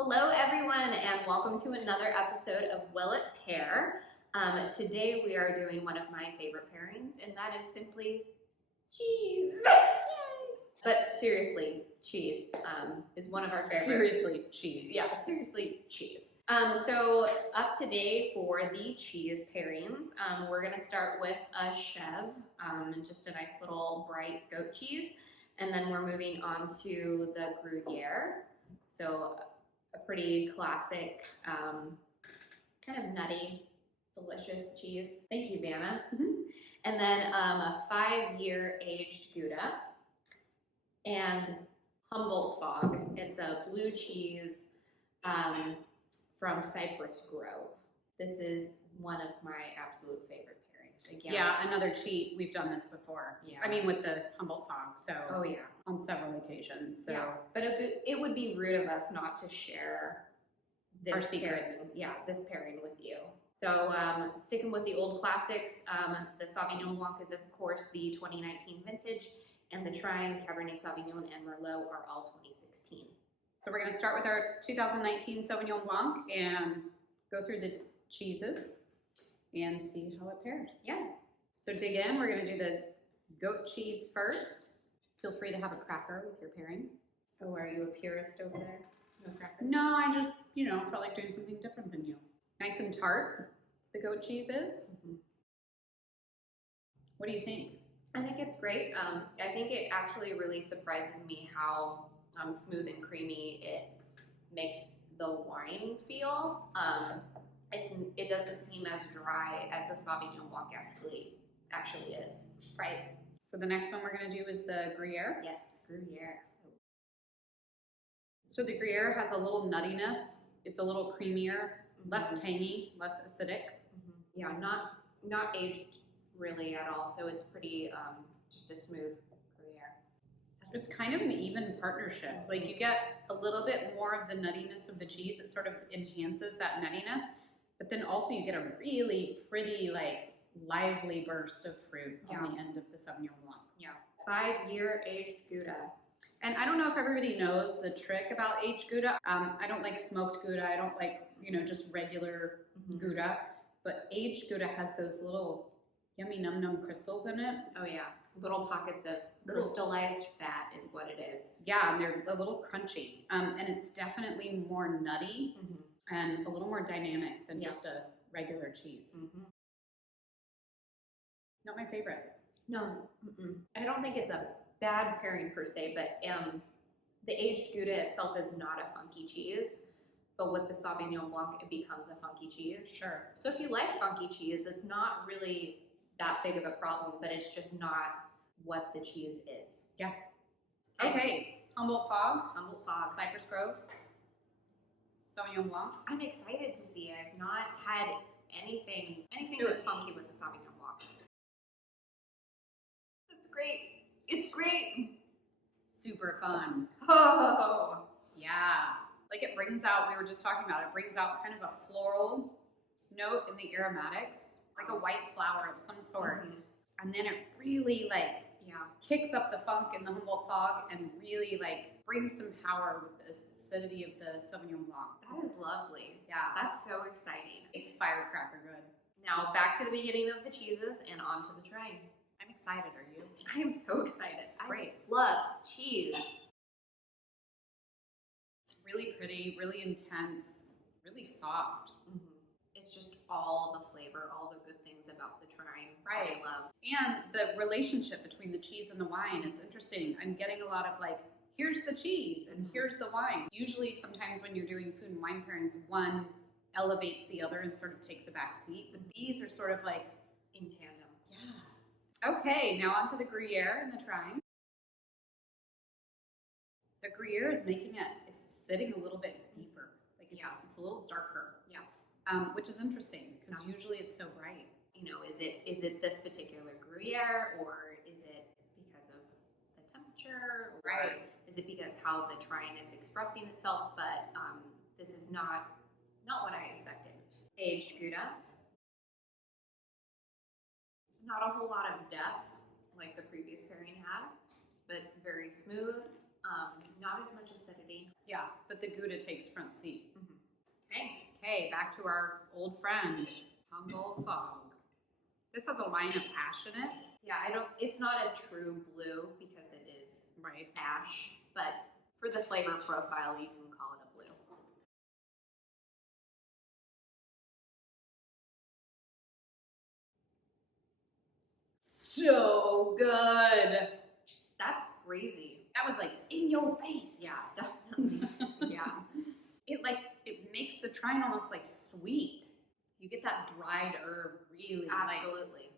Hello everyone and welcome to another episode of Will It Pair. Today we are doing one of my favorite pairings, and that is simply cheese. But seriously, cheese is one of our favorites. Seriously, cheese. Yeah, seriously, cheese. So up today for the cheese pairings, we're gonna start with a Chèvre, just a nice little bright goat cheese. And then we're moving on to the Gruyère. So a pretty classic, kind of nutty, delicious cheese. Thank you, Vanna. And then a 5-year aged Gouda and Humbolt Fog. It's a blue cheese from Cypress Grove. This is one of my absolute favorite pairings. Again, Yeah, another cheat. We've done this before. Yeah. I mean, with the Humboldt Fog, so oh yeah, on several occasions. So yeah. But it would be rude of us not to share this Our secrets. pairing, yeah, this pairing with you. So sticking with the old classics, the Sauvignon Blanc is of course the 2019 vintage, and the Trine, Cabernet Sauvignon, and Merlot are all 2016. So we're going to start with our 2019 Sauvignon Blanc and go through the cheeses and see how it pairs. Yeah. So dig in. We're going to do the goat cheese first. Feel free to have a cracker with your pairing. Oh, are you a purist over there? No cracker? No, I just, felt like doing something different than you. Nice and tart, the goat cheese is. What do you think? I think it's great. I think it actually really surprises me how smooth and creamy it makes the wine feel. It doesn't seem as dry as the Sauvignon Blanc actually is. Right? So the next one we're going to do is the Gruyère. Yes, Gruyère. So the Gruyère has a little nuttiness. It's a little creamier, less tangy, less acidic. Yeah, not aged really at all. So it's pretty just a smooth Gruyère. It's kind of an even partnership. Like you get a little bit more of the nuttiness of the cheese. It sort of enhances that nuttiness, but then also you get a really pretty, lively burst of fruit on the end of the Sauvignon Blanc. Yeah, 5-year aged Gouda. And I don't know if everybody knows the trick about aged Gouda. I don't like smoked Gouda. I don't like, just regular Gouda. But aged Gouda has those little yummy num-num crystals in it. Oh yeah, little pockets of crystallized fat is what it is. Yeah, and they're a little crunchy. And it's definitely more nutty and a little more dynamic than just a regular cheese. Not my favorite. No, I don't think it's a bad pairing per se, but the aged Gouda itself is not a funky cheese, but with the Sauvignon Blanc, it becomes a funky cheese. Sure. So if you like funky cheese, it's not really that big of a problem, but it's just not what the cheese is. Yeah. Okay. Humboldt Fog. Humboldt Fog. Cypress Grove. Sauvignon Blanc. I'm excited to see. I've not had anything that's funky with the Sauvignon Blanc. It's great. It's great. Super fun. Oh. Yeah. Like it brings out, we were just talking about, it brings out kind of a floral note in the aromatics, like a white flower of some sort. And then it really kicks up the funk in the Humboldt Fog and really brings some power with the acidity of the Sauvignon Blanc. That is lovely. Yeah. That's so exciting. It's firecracker good. Now back to the beginning of the cheeses and on to the Trine. I'm excited, are you? I am so excited. Great. I love cheese. Really pretty, really intense, really soft. It's just all the flavor, all the good things about the Trine. Right. I love. And the relationship between the cheese and the wine, it's interesting. I'm getting a lot of here's the cheese and here's the wine. Usually sometimes when you're doing food and wine pairings, one elevates the other and sort of takes a back seat. But these are sort of in tandem. Yeah. Okay, now on to the Gruyère and the Trine. The Gruyère is it's sitting a little bit deeper. It's a little darker. Yeah. Which is interesting because usually it's so bright. Is it this particular Gruyère, or is it because of the temperature? Or is it because how the Trine is expressing itself? But this is not what I expected. Aged Gouda. Not a whole lot of depth like the previous pairing had, but very smooth. Not not as much acidity. Yeah, but the Gouda takes front seat. Okay. Okay, back to our old friend, Humboldt Fog. This has a line of ash in it. Yeah, it's not a true blue because it is Right. ash, but for the flavor profile, you can call it a blue. So good. That's crazy. That was like in your face. Yeah, definitely. Yeah. It makes the Trine almost like sweet. You get that dried herb really Absolutely.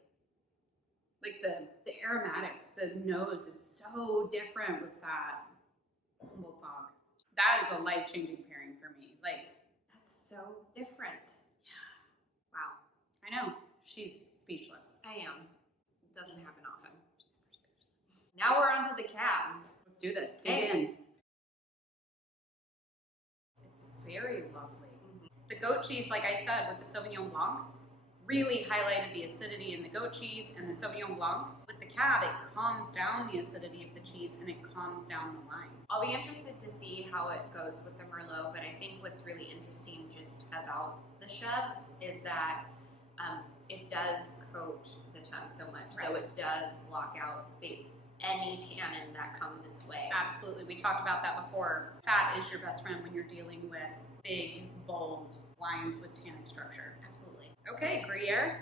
like the aromatics, the nose is so different with that Humboldt Fog. That is a life-changing pairing for me. Like, That's so different. yeah. Wow. I know. She's speechless. I am. It doesn't happen often. Now we're on to the cab. Let's do this. Dig in. It's very lovely. The goat cheese, like I said, with the Sauvignon Blanc, really highlighted the acidity in the goat cheese and the Sauvignon Blanc. With the cab, it calms down the acidity of the cheese and it calms down the wine. I'll be interested to see how it goes with the Merlot, but I think what's really interesting just about the Chèvre is that it does coat the tongue so much, so it does block out any tannin that comes its way. Absolutely. We talked about that before. Fat is your best friend when you're dealing with big, bold wines with tannic structure. Absolutely. Okay, Gruyère.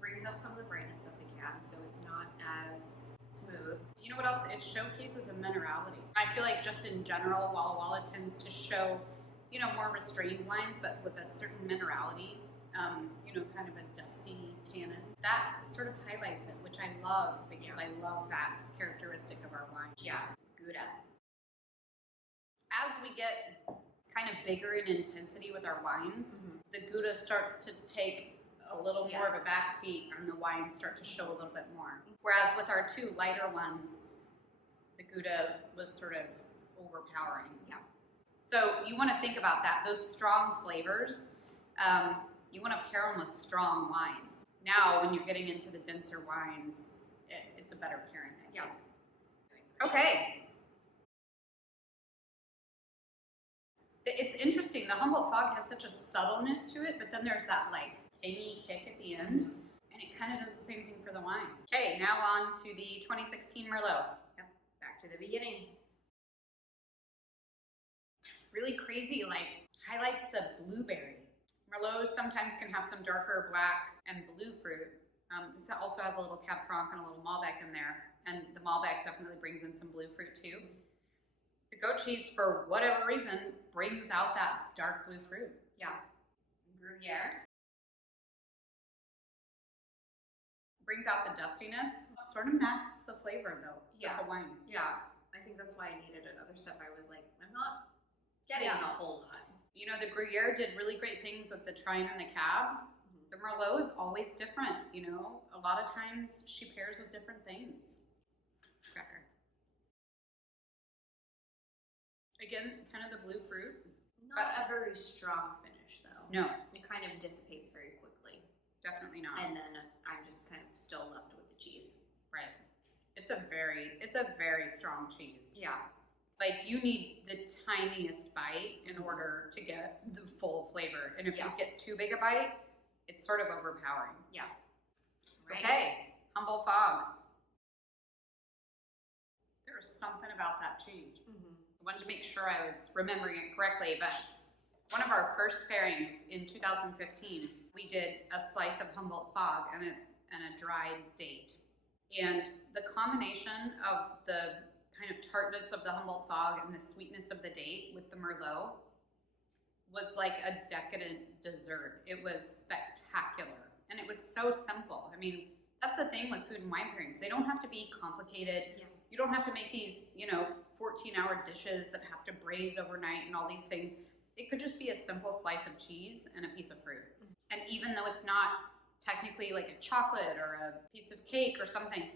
Brings up some of the brightness of the cab, so it's not as smooth. You know what else? It showcases a minerality. I feel like just in general, Walla Walla tends to show, you know, more restrained wines, but with a certain minerality, you know, kind of a dusty tannin. That sort of highlights it, which I love because I love that characteristic of our wine. Yeah, Gouda. As we get kind of bigger in intensity with our wines, the Gouda starts to take a little more of a backseat and the wines start to show a little bit more. Whereas with our two lighter ones, the Gouda was sort of overpowering. Yeah. So you want to think about that. Those strong flavors, you want to pair them with strong wines. Now, when you're getting into the denser wines, it's a better pairing. Yeah. Okay. It's interesting. The Humboldt Fog has such a subtleness to it, but then there's that like tangy kick at the end, and it kind of does the same thing for the wine. Okay, now on to the 2016 Merlot. Yep. Back to the beginning. Really crazy, like highlights the blueberry. Merlot sometimes can have some darker black and blue fruit. This also has a little Cab Franc and a little Malbec in there, and the Malbec definitely brings in some blue fruit too. The goat cheese, for whatever reason, brings out that dark blue fruit. Yeah. Gruyère. Brings out the dustiness. Sort of masks the flavor though. Yeah. Of the wine. Yeah. I think that's why I needed another sip. I was like, I'm not getting a whole lot. You know, the Gruyère did really great things with the Trine and the Cab. The Merlot is always different, you know? A lot of times she pairs with different things. Cracker. Again, kind of the blue fruit. Not a very strong finish though. No. It kind of dissipates very quickly. Definitely not. And then I'm just kind of still left with the cheese. Right. It's a very strong cheese. Yeah. Like you need the tiniest bite in order to get the full flavor. And if you get too big a bite, it's sort of overpowering. Yeah. Right. Okay, Humboldt Fog. There's something about that cheese. I wanted to make sure I was remembering it correctly, but one of our first pairings in 2015, we did a slice of Humboldt Fog and a dried date. And the combination of the kind of tartness of the Humboldt Fog and the sweetness of the date with the Merlot was like a decadent dessert. It was spectacular. And it was so simple. I mean, that's the thing with food and wine pairings. They don't have to be complicated. Yeah. You don't have to make these, 14-hour dishes that have to braise overnight and all these things. It could just be a simple slice of cheese and a piece of fruit. And even though it's not technically like a chocolate or a piece of cake or something,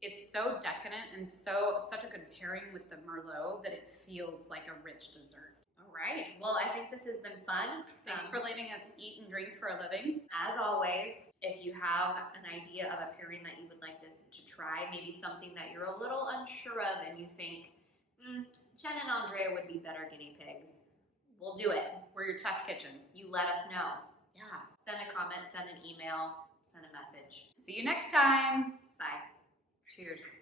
it's so decadent and such a good pairing with the Merlot that it feels like a rich dessert. All right. Well, I think this has been fun. Thanks for letting us eat and drink for a living. As always, if you have an idea of a pairing that you would like us to try, maybe something that you're a little unsure sure of and you think, Jen and Andrea would be better guinea pigs, we'll do it. We're your test kitchen. You let us know. Yeah. Send a comment, send an email, send a message. See you next time. Bye. Cheers.